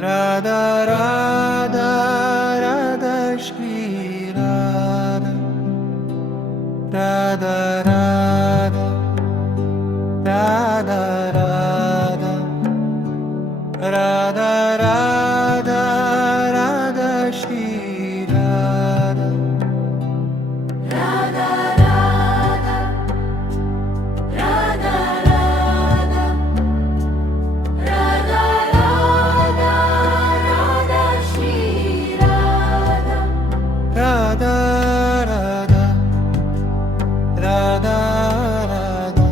Radha Radha Radha Shri Radha Radha Radha Radha Radha Radha Radha Radha Shri Radha Radha Radha Radha Radha Radha Radha Radha Shri Radha Radha Radha Radha Radha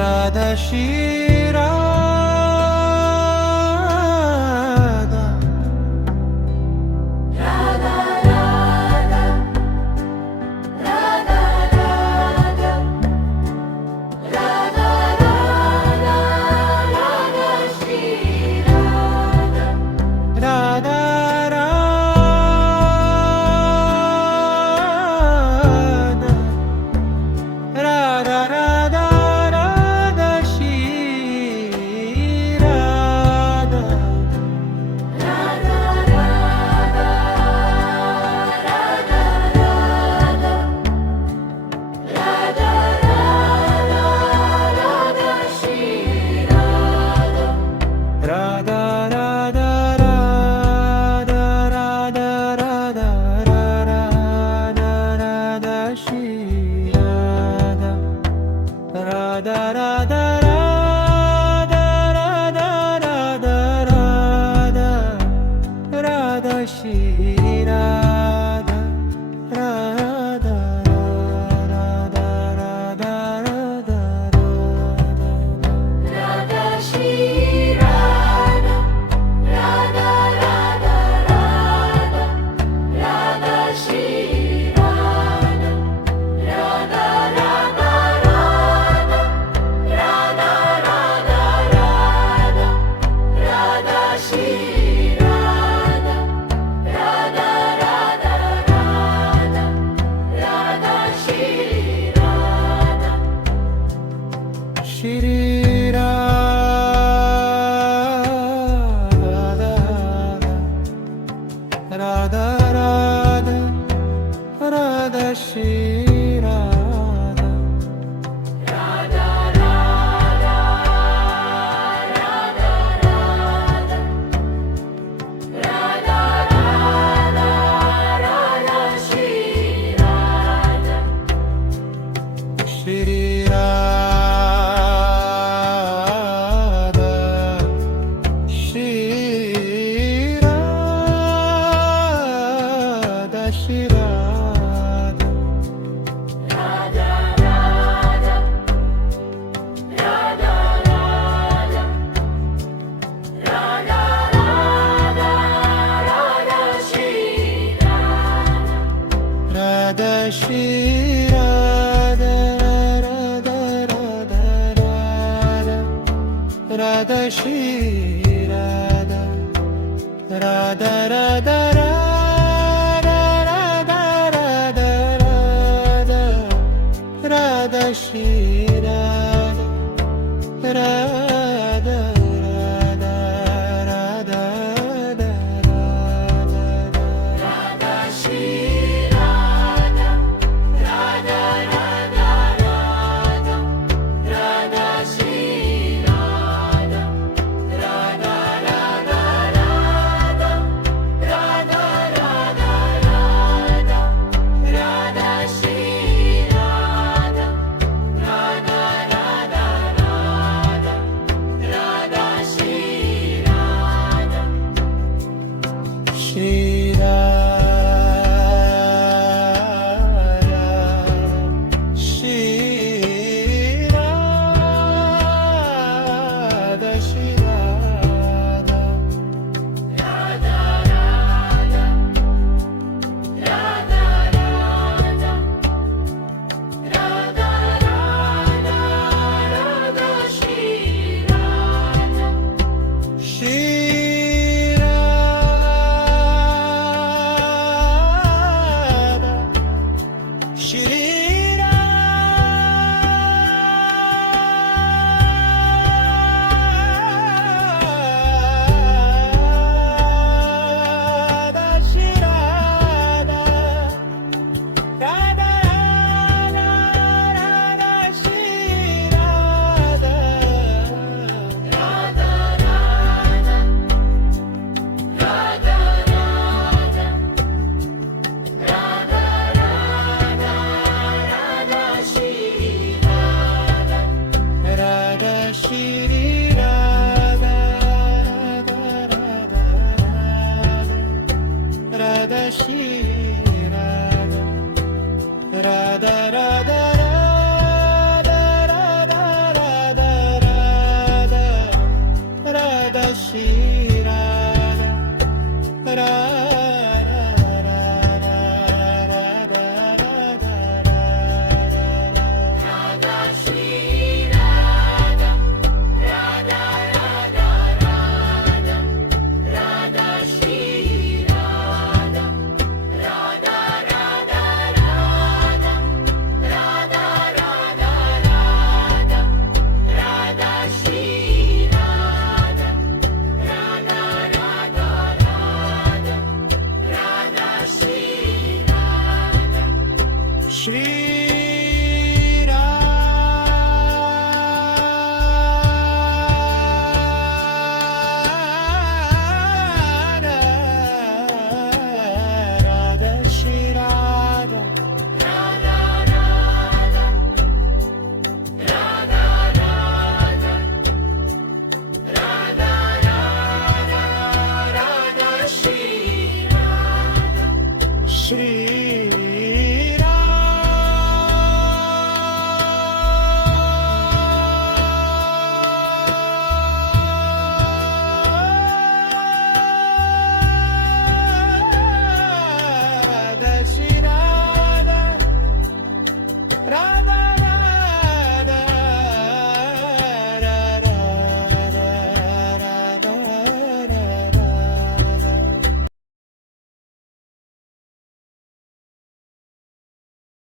Radha Shri Radha Radha Radha Radha Radha Radha Radha Radha Shri Radha Radha Radha Radha Radha Radha Shri Radha Radha Radha Radha Radha Radha Radha Radha Shri Radha Radha Radha Radha Radha Radha Radha Radha Shri Radha Radha Radha Radha Radha Radha Radha Radha Shri Radha Radha Radha Radha Radha Radha Shri Radha Radha Radha Radha Radha Shri Radha Radha Radha Radha Radha Radha Radha Radha Shri Radha Radha Radha Radha Radha Shri Radha Shri Radha Radha Radha Shri Radha Radha Radha Radha Radha Radha Radha Radha Shri Radha Shri Radha Shri Radha Shri Radha Radha Radha Radha Radha Radha Radha Radha Shri Radha Radha Shri Radha Radha Radha Radha Radha Shri Radha Radha Radha Radha Radha Radha Radha Shri Radha Radha Radha Radha Radha Shri Radha Radha Radha Radha Radha Shri Radha Radha Shri